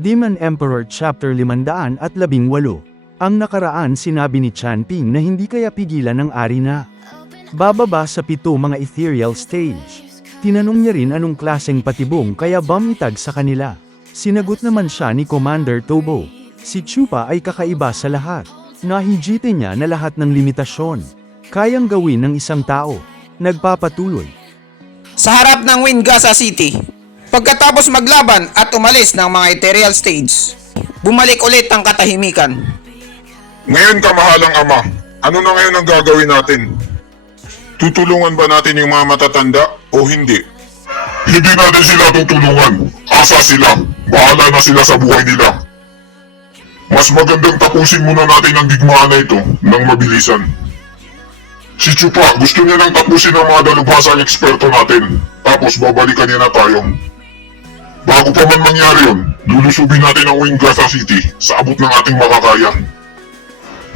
Demon Emperor Chapter 518. Ang nakaraan sinabi ni Chanping na hindi kaya pigilan ng ari na bababa sa 7 mga ethereal stage. Tinanong niya rin anong klaseng patibong kaya bumitag sa kanila. Sinagot naman siya ni Commander Tobo. Si Chupa ay kakaiba sa lahat. Nahijitin niya na lahat ng limitasyon kayang gawin ng isang tao. Nagpapatuloy. Sa harap ng Wingasa City, pagkatapos maglaban at umalis ng mga ethereal stage, bumalik ulit ang katahimikan. Ngayon kamahalang ama, ano na ngayon ang gagawin natin? Tutulungan ba natin yung mga matatanda o hindi? Hindi natin sila tutulungan. Asa sila. Bahala na sila sa buhay nila. Mas magandang tapusin muna natin ang digmaan na ito ng mabilisan. Si Chupa, gusto niya nang tapusin ang mga dalubhasang eksperto natin. Tapos babalikan niya na tayo. Bago pa man mangyari yun, lulusubin natin ang Wingasa City sa abot ng ating makakaya.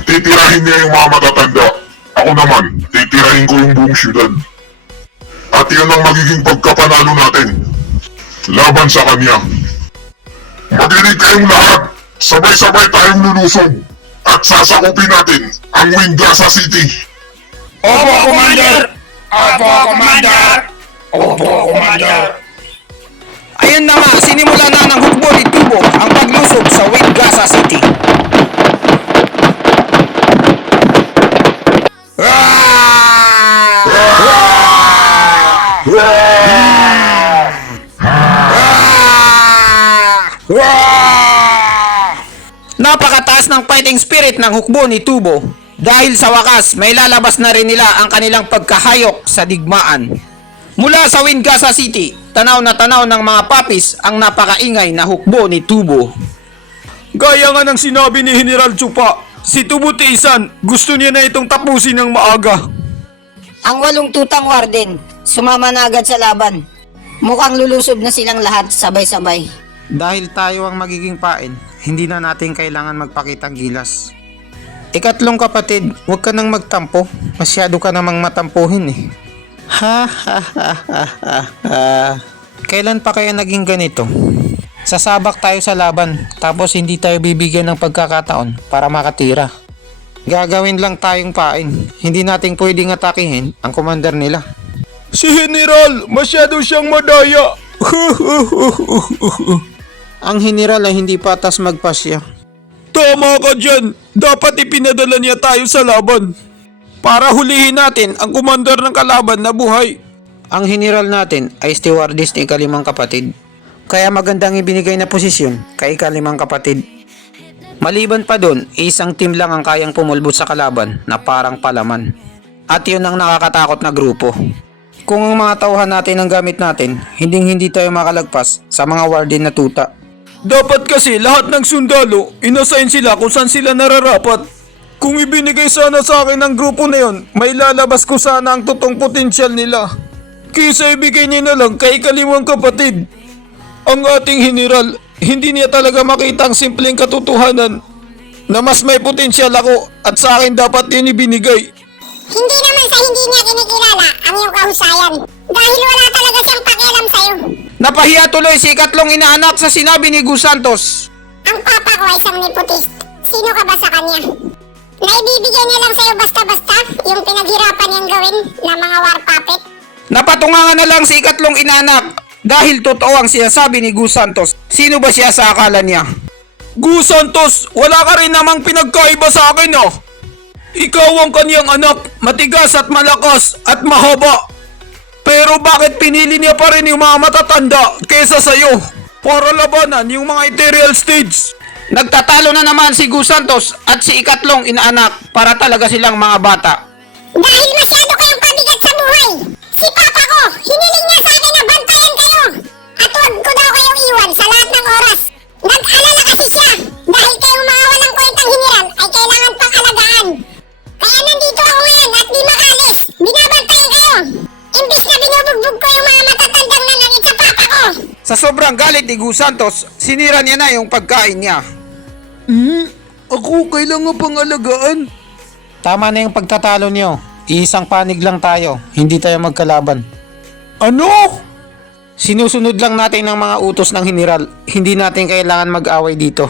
Titirahin niya yung mga matatanda. Ako naman, titirahin ko yung buong syudad. At yun ang magiging pagkapanalo natin. Laban sa kanya. Makinig kayong lahat. Sabay-sabay tayong lulusog. At sasakupin natin ang Wingasa City. Opo, Commander! Opo, Commander! Opo, Commander! Ayun na nga, sinimula na ng hukbo ni Tubo ang paglusob sa Wingasa City. Napakataas ng fighting spirit ng hukbo ni Tubo dahil sa wakas may lalabas na rin nila ang kanilang pagkahayok sa digmaan. Mula sa Wingasa City, tanaw na tanaw ng mga papis ang napakaingay na hukbo ni Tubo. Gaya nga ng sinabi ni General Chupa, si Tubo Teisan gusto niya na itong tapusin ng maaga. Ang 8 tutang warden, sumama na agad sa laban. Mukhang lulusob na silang lahat sabay-sabay. Dahil tayo ang magiging pain, hindi na natin kailangan magpakitang gilas. Ikatlong kapatid, huwag ka nang magtampo. Masyado ka namang matampuhin eh. Ha ha ha ha ha ha. Kailan pa kaya naging ganito? Sasabak tayo sa laban, tapos hindi tayo bibigyan ng pagkakataon para makatira. Gagawin lang tayong pain. Hindi nating pwedeng atakihin ang commander nila. Si General, masyado siyang madaya. Ang general ay hindi patas magpasya. Tama ka dyan. Dapat ipinadala niya tayo sa laban para hulihin natin ang komandar ng kalaban na buhay. Ang general natin ay stewardess ni ikalimang kapatid. Kaya magandang ibinigay na posisyon kay ikalimang kapatid. Maliban pa dun, isang team lang ang kayang pumulbot sa kalaban na parang palaman. At yun ang nakakatakot na grupo. Kung ang mga tauhan natin ang gamit natin, hindi tayo makalagpas sa mga warden na tuta. Dapat kasi lahat ng sundalo, inassign sila kung saan sila nararapat. Kung ibinigay sana sa akin ang grupo na yon, may lalabas ko sana ang totoong potensyal nila. Kaysa ibigay niya na lang kay ikalimang kapatid. Ang ating general, hindi niya talaga makita ang simpleng katotohanan na mas may potensyal ako at sa akin dapat yun ibinigay. Hindi naman sa hindi niya kinikilala ang iyong kahusayan dahil wala talaga siyang pakialam sa'yo. Napahiya tuloy si ikatlong inaanak sa sinabi ni Gus Santos. Ang papa ko ay isang nepotist. Sino ka ba sa kanya? Naibibigay niya lang sa'yo basta-basta yung pinaghirapan niyang gawin na mga war puppet? Napatungangan na lang si ikatlong inaanak dahil totoo ang sinasabi ni Gus Santos. Sino ba siya sa akala niya? Gus Santos, wala ka rin namang pinagkaiba sa akin oh. Ikaw ang kaniyang anak, matigas at malakas at mahaba. Pero bakit pinili niya pa rin yung mga matatanda kesa sa'yo? Para labanan yung mga ethereal stage. Nagtatalo na naman si Gus Santos at si ikatlong inaanak para talaga silang mga bata. Dahil masyado kayong pabigat sa buhay. Si papa ko, hiniling niya sa akin na bantayan kayo. At huwag ko daw kayong iwan sa lahat ng oras. Nag-alala kasi siya dahil kayong mga walang kwentang general ay kailangan pang alagaan. Kaya nandito ako ngayon at di makalis. Binabantayan kayo. Imbis na binubugbog ko yung mga matatandang nanangit sa papa ko. Sa sobrang galit ni Gus Santos, sinira niya na yung pagkain niya. Ako kailangan pang alagaan. Tama na yung pagtatalo niyo. Isang panig lang tayo, hindi tayo magkalaban. Ano? Sinusunod lang natin ang mga utos ng General. Hindi natin kailangan mag-away dito.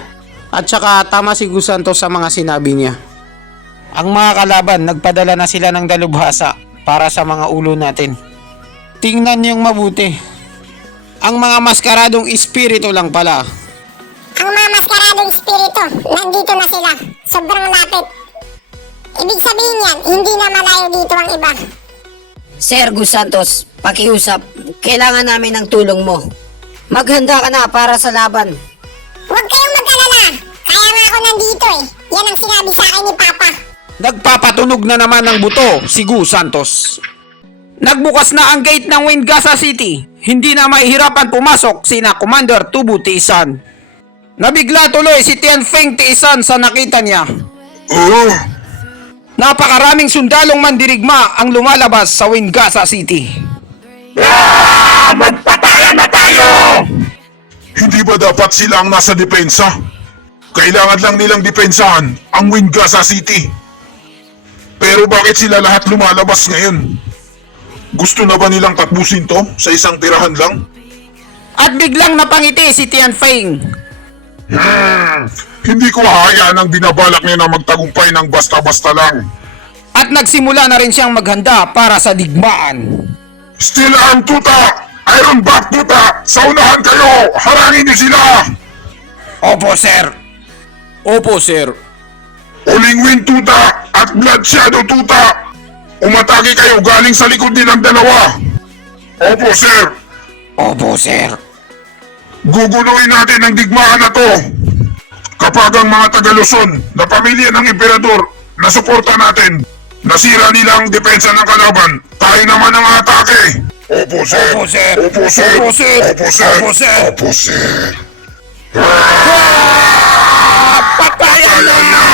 At saka tama si Gus Santos sa mga sinabi niya. Ang mga kalaban, nagpadala na sila ng dalubhasa para sa mga ulo natin. Tingnan niyong mabuti. Ang mga maskaradong espiritu lang pala. Ang mga maskaradong espiritu, nandito na sila. Sobrang lapit. Ibig sabihin yan, hindi na malayo dito ang iba. Sir Gus Santos, pakiusap. Kailangan namin ng tulong mo. Maghanda ka na para sa laban. Huwag kayong mag-alala. Kaya nga ako nandito eh. Yan ang sinabi sa akin ni Papa. Nagpapatunog na naman ng buto si Gus Santos. Nagbukas na ang gate ng Wingasa City. Hindi na mahihirapan pumasok sina Commander Tubu Tiisan. Nabigla tuloy si Tianfeng Tiisan sa nakita niya. Oh, Napakaraming sundalong mandirigma ang lumalabas sa Wingasa City. hindi ba dapat sila ang nasa depensa? Kailangan lang nilang depensahan ang Wingasa City. Pero bakit sila lahat lumalabas ngayon? Gusto na ba nilang takbusin to sa isang tirahan lang? At biglang napangiti si Tianfeng. Hindi ko hahayaan ang binabalak niya na magtagumpay ng basta-basta lang. At nagsimula na rin siyang maghanda para sa digmaan. Steel Arm Tuta! Iron Bat Tuta! Sa unahan kayo! Harangin niyo sila! Opo, sir. Opo, sir. Uling Wind Tuta at Blood Shadow Tuta! Umatake kayo galing sa likod nilang dalawa! Opo, sir! Opo, sir. Guguluhin natin ang digmaan na to! Kapag ang mga taga-Luzon na pamilya ng Emperador na suporta natin, nasira nila ang depensa ng kalaban, tayo naman ang atake! Opo, sir! Opo, sir. Opo, sir! Opo, sir. Opo, sir! Opo, sir. Opo, sir! Patayan na!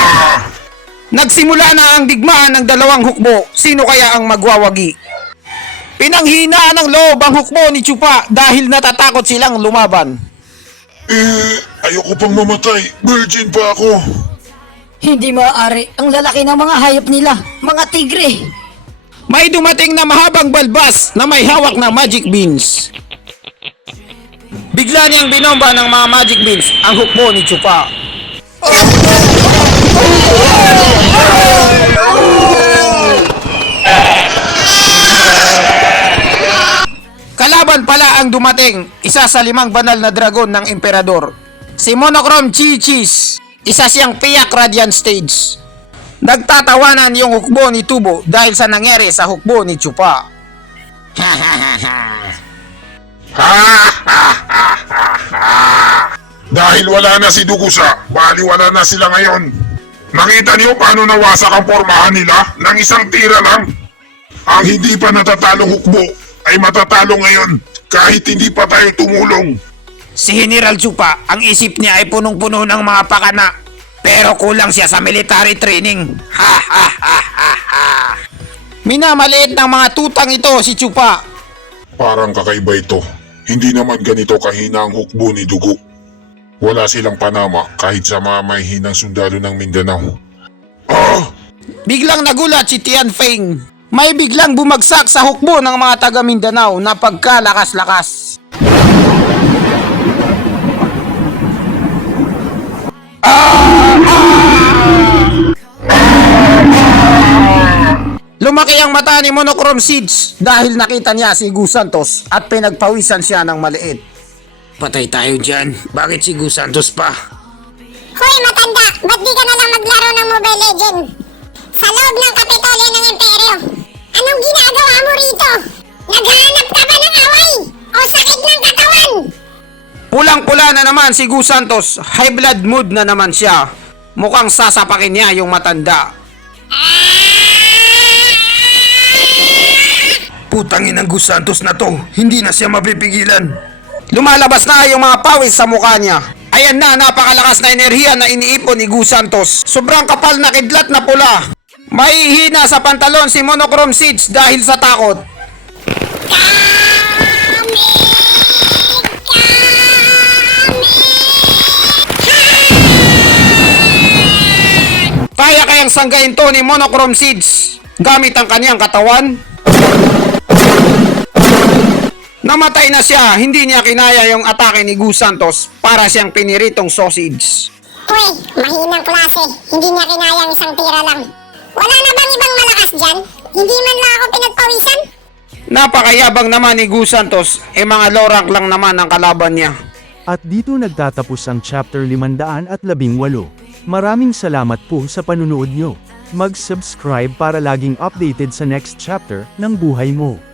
Nagsimula na ang digmaan ng dalawang hukbo. Sino kaya ang magwawagi? Pinanghinaan ng loob ang hukbo ni Chupa dahil natatakot silang lumaban. Ayoko pang mamatay. Virgin pa ako. Hindi maaari. Ang lalaki ng mga hayop nila. Mga tigre. May dumating na mahabang balbas na may hawak na magic beans. Bigla niyang binomba ng mga magic beans ang hukbo ni Chupa. Kalaban pala ang dumating, isa sa 5 banal na dragon ng emperador. Si Monochrome Chichis, isa siyang Piyak Radiant Stage. Nagtatawanan yung hukbo ni Tubo dahil sa nangyari sa hukbo ni Chupa. Dahil wala na si Dugusa, baliwala na sila ngayon. Nakita niyo paano nawasak ang pormahan nila ng isang tira lang? Ang hindi pa natatalong hukbo ay matatalo ngayon kahit hindi pa tayo tumulong. Si General Chupa, ang isip niya ay punong-puno ng mga pakana. Pero kulang siya sa military training. Ha ha ha ha ha. Minamaliit ng mga tutang ito si Chupa. Parang kakaiba ito. Hindi naman ganito kahina ang hukbo ni Dugo. Wala silang panama kahit sa mga mahihinang sundalo ng Mindanao. Biglang nagulat si Tianfeng. May biglang bumagsak sa hukbo ng mga taga Mindanao na pagkalakas-lakas. Lumaki ang mata ni Monochrome Seeds dahil nakita niya si Gus Santos at pinagpawisan siya ng maliit. Patay tayo dyan. Bakit si Gus Santos pa? Hoy matanda, ba't di ka na lang maglaro ng Mobile Legend? Sa loob ng Kapitolyo ng Imperyo. Anong ginagawa mo rito? Naghahanap ka ba ng away? O sakit ng katawan? Pulang-pula na naman si Gus Santos. High blood mood na naman siya. Mukhang sasapakin niya yung matanda. Putangin ng Gus Santos na to. Hindi na siya mapipigilan. Lumalabas na yung mga pawis sa mukha niya. Ayan na, napakalakas na enerhiya na iniipon ni Gus Santos. Sobrang kapal na kidlat na pula. Mahihina sa pantalon si Monochrome Seeds dahil sa takot. Kaya kayang sanggain to ni Monochrome Seeds gamit ang kanyang katawan? Namatay na siya, hindi niya kinaya yung atake ni Gus Santos para siyang piniritong sausage. Uy, mahinang klase. Hindi niya kinayang isang tira lang. Wala na bang ibang malakas dyan? Hindi man lang ako pinagpawisan? Napakayabang naman ni Gus Santos, mga low rank lang naman ang kalaban niya. At dito nagtatapos ang chapter 518. Maraming salamat po sa panunood nyo. Mag-subscribe para laging updated sa next chapter ng buhay mo.